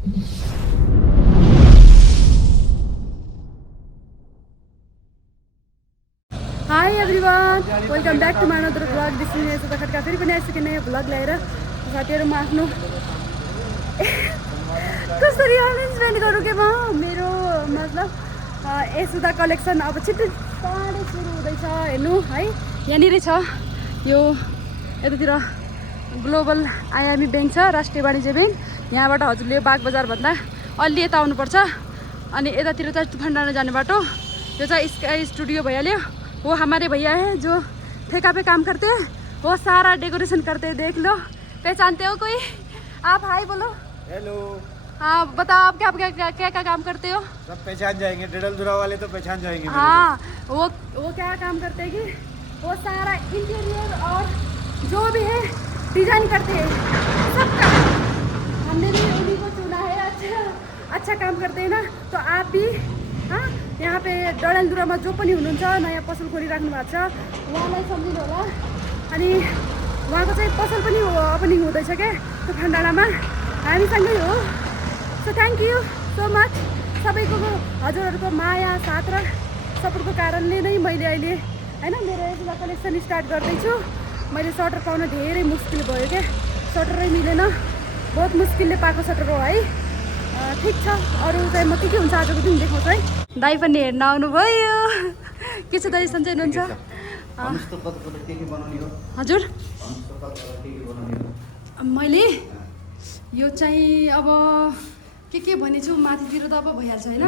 High everyone, welcome back to my another vlog. This is खटका फेरि पनि आइसकेँ नयाँ भ्लग ल्याएर। साथीहरू म आफ्नो कसरी अनलाइन स्पेन्ड गरौँ के म मेरो मतलब यसुदा कलेक्सन अब छिट्टै चाँडै सुरु हुँदैछ हेर्नु है। यहाँनिर छ यो यतातिर ग्लोबल आइएमई ब्याङ्क छ, राष्ट्रिय वाणिज्य ब्याङ्क। यहाँबाट हजुरले बाग बजारभन्दा अलि यता आउनुपर्छ अनि यतातिर चाहिँ तुफान डाँडा जाने बाटो। यो चाहिँ स्काई स्टूडियो भइहाल्यो। वो हमारे भैया है जो ठेका पे काम करते हैं, वो सारा डेकोरेशन करते हैं, देख लो। पहचानते हो कोई? आप हाय बोलो। हेलो। हाँ बताओ, आप क्या क्या क्या क्या काम करते हो? सब पहचान जाएंगे, डेडलधुरा वाले तो पहचान जाएंगे। हाँ वो क्या काम करते हैं कि वो सारा इंटीरियर और जो भी है डिजाइन करते हैं सबका। हमने भी उन्हीं को चुना है। अच्छा काम करते हैं ना, तो आप भी हाँ यहाँ पे डडेलधुरामा जो पनि हुनुहुन्छ नयाँ पसल खोलिराख्नु भएको छ उहाँलाई सम्झिनु होला। अनि उहाँको चाहिँ पसल पनि ओपनिङ हुँदैछ क्या तुफान डाँडामा, हामीसँगै हो। So thank you so much सबैको, हजुरहरूको माया साथ र सपोर्टको कारणले नै मैले अहिले होइन मेरो यसमा कलेक्सन स्टार्ट गर्दैछु। मैले सटर पाउन धेरै मुस्किल भयो क्या, सटरै मिलेन, बहुत मुस्किलले पाएको सटर हो है। ठिक छ, अरू चाहिँ म के हुन्छ आजको दिन देखाउँछु है। दाइ पनि हेर्न आउनुभयो। के छ दाइ, सन्चै हुनुहुन्छ? हजुर मैले यो चाहिँ अब के भनेछु माथितिर त अब भइहाल्छ होइन।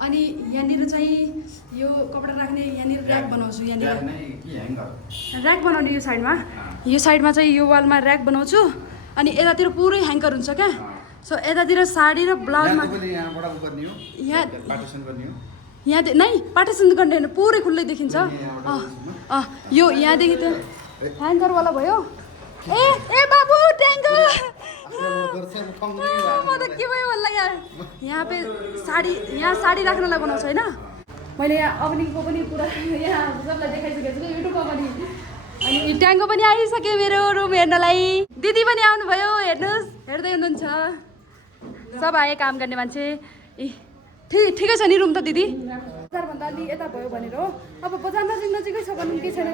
अनि यहाँनिर चाहिँ यो कपडा राख्ने यहाँनिर ऱ्याक बनाउँछु। यहाँनिर ऱ्याक बनाउने यो साइडमा चाहिँ यो वालमा ऱ्याक बनाउँछु। अनि यतातिर पुरै ह्याङ्कर हुन्छ क्या। सो यतातिर साडी र ब्लाउजमा यहाँ नै पार्टिसन गर्ने होइन, पुरै खुल्लै देखिन्छ। यो यहाँदेखि त ह्याङ्करवाला भयो। ए बाबु ट्याङ्को म त के भयो होला यहाँ पे यहाँ साडी राख्नलाई बनाउँछ होइन। मैले यहाँ अवनीको पनि पुरा यहाँ सबलाई देखाइसकेको छु युट्युबमा पनि। अनि ट्याङ्को पनि आइसक्यो मेरो रुम हेर्नलाई। दिदी पनि आउनुभयो, हेर्नुहोस् हेर्दै हुनुहुन्छ। सब आए काम गर्ने मान्छे। ठिकै छ नि रुम त दिदी? बजारभन्दा अलि यता भयो भनेर हो। अब बजार नजिकै छ भने केही छैन,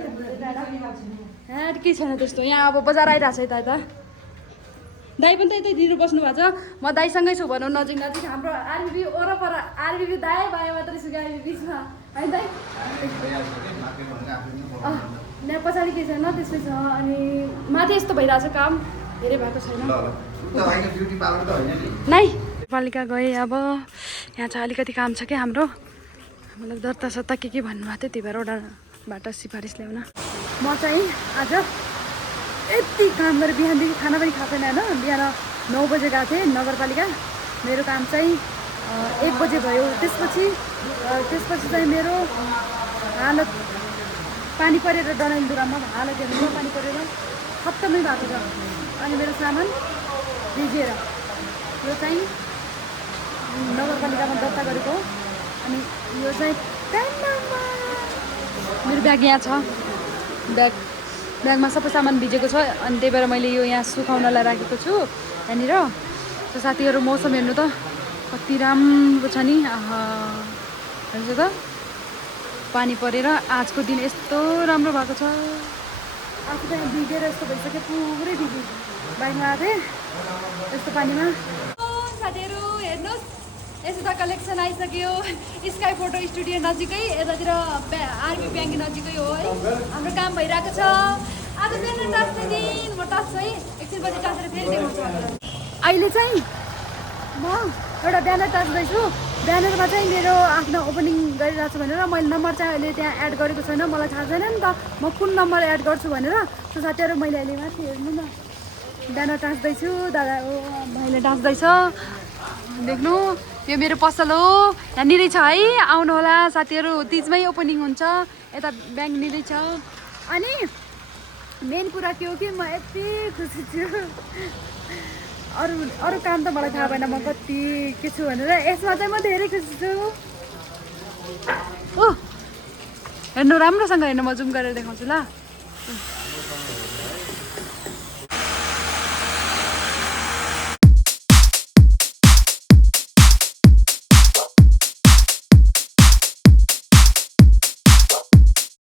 यहाँ केही छैन त्यस्तो। यहाँ अब बजार आइरहेको छ यता यता। दाइ पनि त यतैतिर बस्नु भएको छ, म दाइसँगै छु भनौँ। नजिक हाम्रो आरबिबी वरपर, आरबिबी दायाँ बायाँ मात्रै छु आरबिबी बिचमा होइन दाइ। यहाँ पछाडि के छैन त्यस्तै छ। अनि माथि यस्तो भइरहेछ काम, धेरै भएको छैन नै। पालिका गएँ अब यहाँ चाहिँ अलिकति काम छ क्या हाम्रो, मतलब दर्ता सत्ता के भन्नुभएको थियो, त्यही भएर एउटाबाट सिफारिस ल्याउन। म चाहिँ आज यति काम गरेँ, बिहानदेखि खाना पनि खाएको छैन होइन। बिहान 9 बजे गएको थिएँ नगरपालिका। मेरो काम चाहिँ 1 बजे भयो। त्यसपछि चाहिँ मेरो हालत पानी परेर डडेलधुरामा हालत हेर्नु पानी परेर खत्तमै भएको छ। अनि मेरो सामान भिजेर यो चाहिँ नगरपालिकामा दर्ता गरेको। अनि यो चाहिँ मेरो ब्याग यहाँ छ, ब्यागमा सबै सामान भिजेको छ। अनि त्यही भएर मैले यो यहाँ सुकाउनलाई राखेको छु यहाँनिर। त्यो साथीहरू मौसम हेर्नु त कति राम्रो छ नि। हेर्नु त पानी परेर आजको दिन यस्तो राम्रो भएको छ। आज त यहाँ भिजेर यस्तो भइसक्यो, पुरै भिजे बाइकमा आएको थिएँ यस्तो पानीमा। साथीहरू हेर्नुहोस् यसो कलेक्सन आइसक्यो। स्काई फोटो स्टुडियो नजिकै, यतातिर आरबी ब्याङ्क नजिकै हो है हाम्रो काम भइरहेको छ। आज बिहान टास्ने दिन म टास्छु है, एकछिनपछि टाँसेर फेरि देखाउँछु। अहिले चाहिँ म एउटा ब्यानर टाँच्दैछु। ब्यानरमा चाहिँ मेरो आफ्नो ओपनिङ गरिरहेको छु भनेर मैले नम्बर चाहिँ अहिले त्यहाँ एड गरेको छैन, मलाई थाहा छैन नि त म कुन नम्बर एड गर्छु भनेर। सो साथीहरू मैले अहिले माथि हेर्नु न ब्यानर टाँच्दैछु, दादा भाइले टाँच्दैछ देख्नु। यो मेरो पसल हो, यहाँनिरै छ है, आउनु होला साथीहरू। तिजमै ओपनिङ हुन्छ, यता ब्याङ्क निरै छ। अनि मेन कुरा के हो कि म यति खुसी छु। अरू काम त मलाई थाहा भएन म कति के छु भनेर, यसमा चाहिँ म धेरै खुसी छु। ओ हेर्नु राम्रोसँग हेर्नु, म जुम गरेर देखाउँछु ल।